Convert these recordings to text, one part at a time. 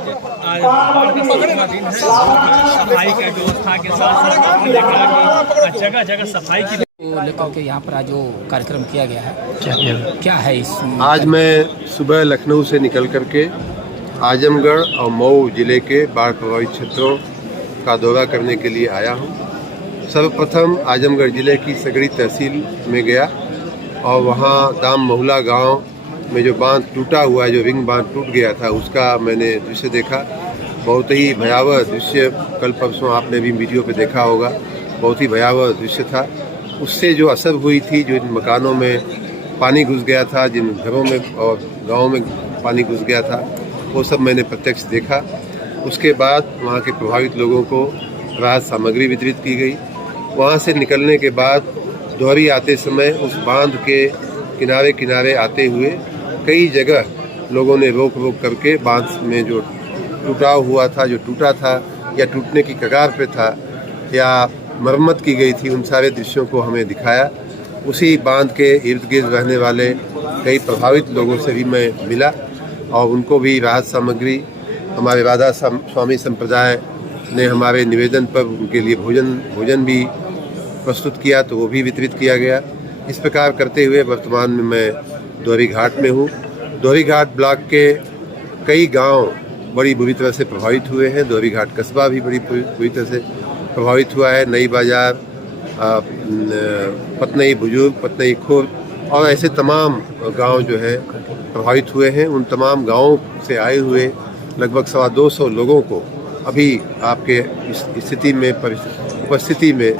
आज बाढ़ का 7वां दिन है। सफाई की व्यवस्था के साथ साथ आपने देखा कि जगह जगह सफाई की लेकर के यहाँ पर आज जो कार्यक्रम किया गया है, क्या है इस? आज मैं सुबह लखनऊ से निकल करके आजमगढ़ और मऊ जिले के बाढ़ प्रभावित क्षेत्रों का दौरा करने के लिए आया हूँ। सर्वप्रथम आजमगढ़ जिले की सगड़ी तहसील में गया और वहाँ दाम महुला गांव में जो बांध टूटा हुआ है, जो रिंग बांध टूट गया था, उसका मैंने दृश्य देखा। बहुत ही भयावह दृश्य, कल परसों आपने भी वीडियो पे देखा होगा, बहुत ही भयावह दृश्य था। उससे जो असर हुई थी, जो इन मकानों में पानी घुस गया था, जिन घरों में और गाँव में पानी घुस गया था, वो सब मैंने प्रत्यक्ष देखा। उसके बाद वहाँ के प्रभावित लोगों को राहत सामग्री वितरित की गई। वहाँ से निकलने के बाद दोहरी आते समय उस बांध के किनारे किनारे आते हुए कई जगह लोगों ने रोक करके बांध में जो टूटाव हुआ था, जो टूटा था या टूटने की कगार पे था या मरम्मत की गई थी, उन सारे दृश्यों को हमें दिखाया। उसी बांध के इर्द गिर्द रहने वाले कई प्रभावित लोगों से भी मैं मिला और उनको भी राहत सामग्री, हमारे राधा स्वामी संप्रदाय ने हमारे निवेदन पर उनके लिए भोजन भी प्रस्तुत किया, तो वो भी वितरित किया गया। इस प्रकार करते हुए वर्तमान में मैं दोहरी घाट में हूँ। दोहरी घाट ब्लॉक के कई गांव बड़ी बुरी तरह से प्रभावित हुए हैं। दोहरी घाट कस्बा भी बड़ी बुरी तरह से प्रभावित हुआ है। नई बाजार, पतनई बुजुर्ग, पतनई खुर्द और ऐसे तमाम गांव जो है प्रभावित हुए हैं। उन तमाम गांवों से आए हुए लगभग 225 लोगों को अभी आपके इस स्थिति में उपस्थिति में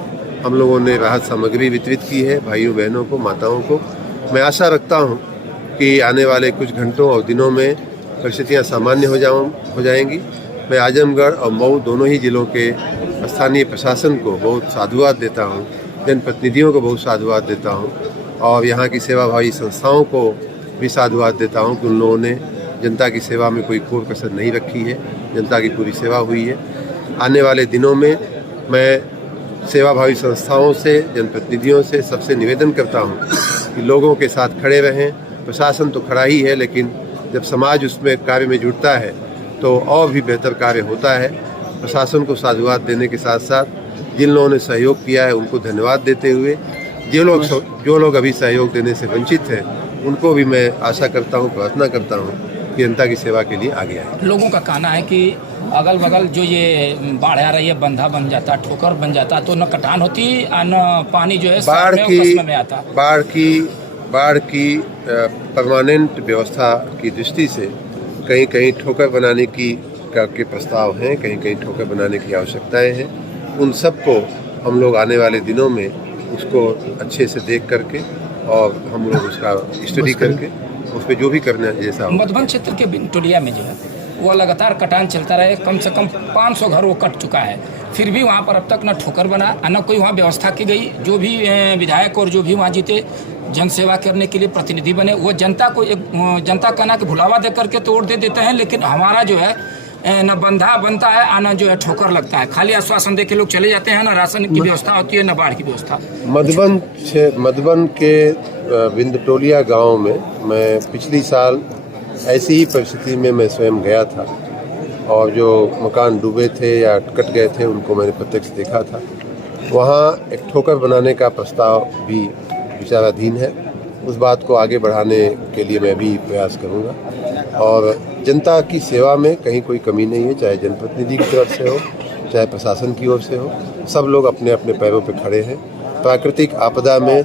हम लोगों ने राहत सामग्री वितरित की है, भाइयों बहनों को, माताओं को। मैं आशा रखता हूं कि आने वाले कुछ घंटों और दिनों में परिस्थितियां सामान्य हो जाएंगी। मैं आजमगढ़ और मऊ दोनों ही जिलों के स्थानीय प्रशासन को बहुत साधुवाद देता हूं, जनप्रतिनिधियों को बहुत साधुवाद देता हूं और यहाँ की सेवाभावी संस्थाओं को भी साधुवाद देता हूं कि उन लोगों ने जनता की सेवा में कोई कोर कसर नहीं रखी है, जनता की पूरी सेवा हुई है। आने वाले दिनों में मैं सेवाभावी संस्थाओं से, जनप्रतिनिधियों से सबसे निवेदन करता हूं कि लोगों के साथ खड़े रहें। प्रशासन तो खड़ा ही है, लेकिन जब समाज उसमें कार्य में जुटता है तो और भी बेहतर कार्य होता है। प्रशासन को साधुवाद देने के साथ साथ जिन लोगों ने सहयोग किया है उनको धन्यवाद देते हुए जो लोग अभी सहयोग देने से वंचित हैं उनको भी मैं आशा करता हूँ, प्रार्थना करता हूँ कि जनता की सेवा के लिए आगे आए। लोगों का कहना है कि अगल बगल जो ये बाढ़ आ रही है, बंधा बन जाता, ठोकर बन जाता, तो न कटान होती न पानी जो है में आता। बाढ़ की परमानेंट व्यवस्था की दृष्टि से कहीं कहीं ठोकर बनाने के प्रस्ताव हैं, कहीं कहीं ठोकर बनाने की आवश्यकताएं हैं। उन सबको हम लोग आने वाले दिनों में उसको अच्छे से देख करके और हम लोग उसका स्टडी करके उस पर जो भी करना है जैसा। मधुबन क्षेत्र के बिनटोलिया में जो है वो लगातार कटान चलता रहे, कम से कम 500 घर वो कट चुका है, फिर भी वहाँ पर अब तक न ठोकर बना, न कोई वहाँ व्यवस्था की गई। जो भी विधायक और जो भी वहाँ जीते जन सेवा करने के लिए प्रतिनिधि बने, वो जनता को जनता का ना कि भुलावा दे करके तोड़ देते हैं, लेकिन हमारा जो है न बंधा बनता है, आना जो है ठोकर लगता है। खाली आश्वासन दे के लोग चले जाते हैं, न राशन की व्यवस्था होती है, न बाढ़ की व्यवस्था। मधुबन के बिंदटोलिया गांव में मैं पिछली साल ऐसी ही परिस्थिति में मैं स्वयं गया था और जो मकान डूबे थे या कट गए थे उनको मैंने प्रत्यक्ष देखा था। वहाँ एक ठोकर बनाने का प्रस्ताव भी विचाराधीन है। उस बात को आगे बढ़ाने के लिए मैं भी प्रयास करूँगा और जनता की सेवा में कहीं कोई कमी नहीं है, चाहे जनप्रतिनिधि की तरफ से हो, चाहे प्रशासन की ओर से हो। सब लोग अपने अपने पैरों पर खड़े हैं। प्राकृतिक आपदा में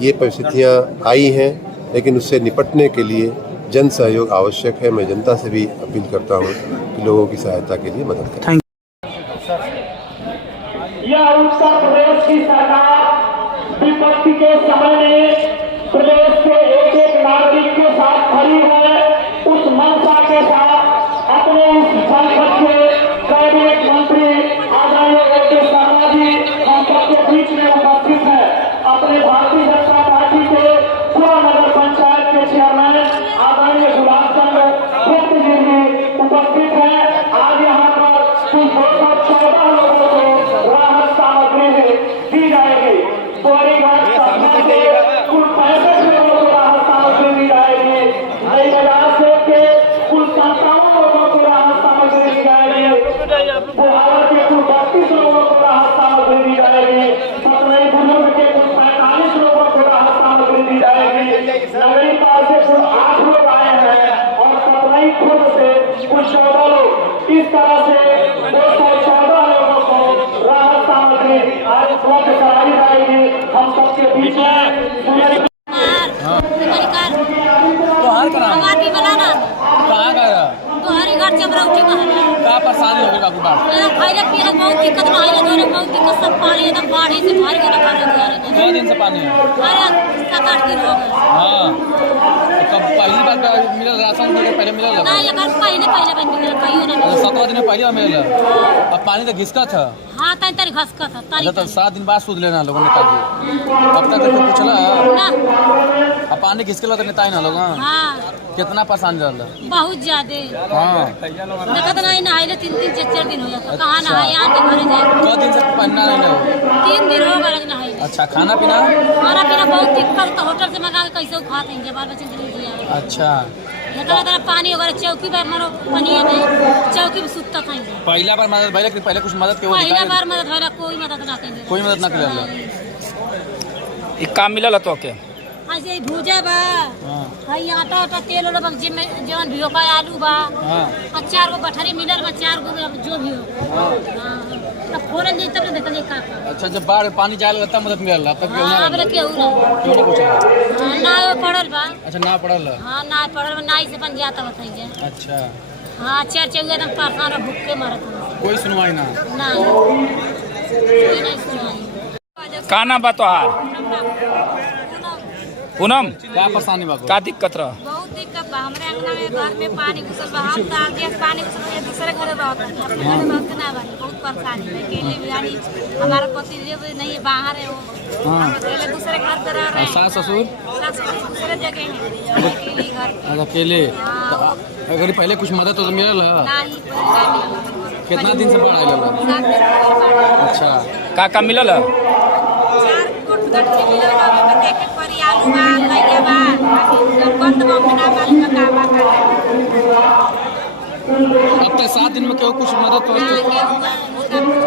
ये परिस्थितियाँ आई हैं, लेकिन उससे निपटने के लिए जन सहयोग आवश्यक है। मैं जनता से भी अपील करता हूँ कि लोगों की सहायता के लिए मदद करें। यह उत्तर प्रदेश की सरकार विपत्ति के समय में प्रदेश के एक एक नागरिक के साथ खड़ी है। उस मंशा के साथ अपने इस संकट के कैबिनेट मंत्री आदरणीय ए.के. शर्मा जी हम सबके बीच में उपस्थित है। अपने भारतीय जनता पार्टी के पूरा नगर पंचायत के चेयरमैन आदरणीय गुलाब चंद गुप्त जी भी उपस्थित है। आज यहाँ पर कुल 214 लोगों को राहत सामग्री दी जाएगी। दोहरी घाट कुल 65 लोगों को राहत सामग्री दी जाएगी। नई बाजार से कुल 57 लोगों को राहत सामग्री इस तरह से 214 लोगों को राहत सामग्री आज उपलब्ध कराई जाएगी। हम सबके बीच में भी बनाना कहाँ का तो हरी घर चमरौटी महल्ला क्या परेशानी हो गई काकू बाढ़ खाने पीने में बहुत दिक्कत ना है, धोने में बहुत दिक्कत, सब पानी एकदम बाढ़ से भारी होना पानी द्वारे 2 दिन से पानी है। अरे 7-8 दिन हो गए। हाँ तो कब पहली बार मिलल राशन पहले मिलल नहीं अगर पहले बन गया कहियो ना 17 दिन में पहली बार मिलल। अब पानी तो घिसका था। हाँ तनी तनी घसका था ताली अच्छा तो 7 दिन बाद सूद लेना लोगों ने ताकि अब तक तो पूछला ना अब पानी घिसके लो तो नेता ही ना लोग हाँ कितना परेशान रहल। बहुत ज्यादा हाँ देखत नहीं नहाइले 3-3 4-4 दिन हो जाता। कहाँ नहाए आके घरे जाए 2 दिन से पन्ना नहीं लो। 3 दिन हो गए नहाइले। अच्छा खाना पीना बहुत दिक्कत, तो होटल से मंगा के कैसे खाते हैं बाल बच्चे के लिए। अच्छा तरह पानी वगैरह चौकी पर मारो पनिया में चौकी में सुतता था। पहला बार मदद भइले कि पहले कुछ मदद के पहला बार मदद भला कोई मदद ना करेंगे, कोई मदद ना करेला। एक काम मिलल तो के ऐसे भूजा बा हां हई आटा तेल वाला बग जिम जवन भी होका आलू बा हां और 4 गो गठरी मिलल बा 4 गो जो भी हो। हां अब फोरन जी तब देखल का। अच्छा जब बाढ़ पानी जाए लगता मदद मिलल अब तक क्यों ना अब केहू ना क्यों ना पूछा। ना पड़ल बा। अच्छा ना पड़ल। हां ना पड़ल बा नाई से बन जाता बताइए। अच्छा हां 4 चौगा एकदम परेशान भूख के मरत कोई सुनवाई ना ना कोई नहीं सुनाई। का नाम बा तोहार? पूनम क्या परेशानी बा का दिक्कत रह? बहुत दिक्कत बा हमरे अंगना में घर में पानी घुसल बा। हम तार दिया पानी घुसल बा दूसरे घर रहत अपने घर में रहत ना बा। बहुत परेशानी है अकेले भी यानी हमारा पति जो नहीं है बाहर है वो हां पहले दूसरे घर पे रह रहे हैं। सास ससुर दूसरे जगह है अकेले घर अच्छा अकेले तो अगर पहले कुछ मदद तो मिलल है नहीं पहले कितना दिन से बाढ़ आइल। 7 दिन अच्छा का मिलल है? 4 कोट गट के मिलल बा के देखे परी आलू बा लइया बा अभी जब बंद बा ना मालूम का बा का। अब तक 7 दिन में क्यों कुछ मदद तो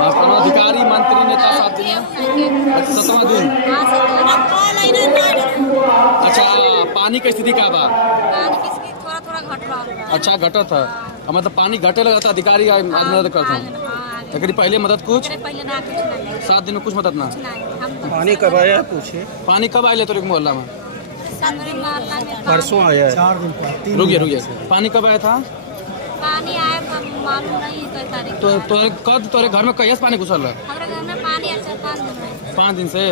अपन अधिकारी मंत्री नेता 7 दिन में 7वां दिन। अच्छा पानी की स्थिति क्या बा? थोड़ा घट रहा है। अच्छा घटत है मतलब पानी घटे लगा था अधिकारी मदद करता हूँ अगर पहले मदद कुछ पहले ना कुछ नहीं 7 दिन में कुछ मदद ना। पानी कब आया पूछे? पानी कब आए तो मोहल्ला में? परसों आया है। 4 दिन रुकिए पानी कब आया था? पानी आया तो मालूम नहीं कई तारीख तो कब तोरे घर में कैसे पानी घुसल है? हमारे घर में पानी अच्छा 5 दिन है। 5 दिन से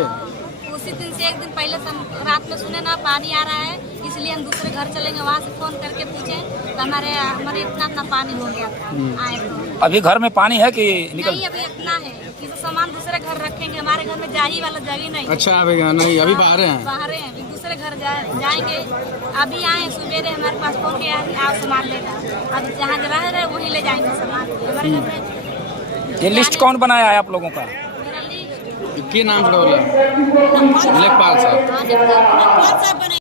उसी दिन से 1 दिन पहले से हम रात में सुने ना पानी आ रहा है इसलिए हम दूसरे घर चलेंगे वहाँ से फोन करके पूछे तो हमारे इतना पानी हो गया था आए तो। अभी घर में पानी है कि निकल? नहीं अभी इतना है कि सामान दूसरे घर रखेंगे हमारे घर में जाही वाला जगह नहीं। अच्छा अभी नहीं अभी बाहर हैं बाहर हैं अभी दूसरे घर जाएंगे। अभी आए सुबेरे हमारे पास फोन किया आओ सामान लेगा अब जहाँ रह रहे वहीं ले जाएंगे सामान हमारे घर में। ये लिस्ट कौन बनाया है आप लोगों का? मेरा लिस्ट के नाम से बोला लेखपाल साहब। हाँ, लेखपाल साहब बने।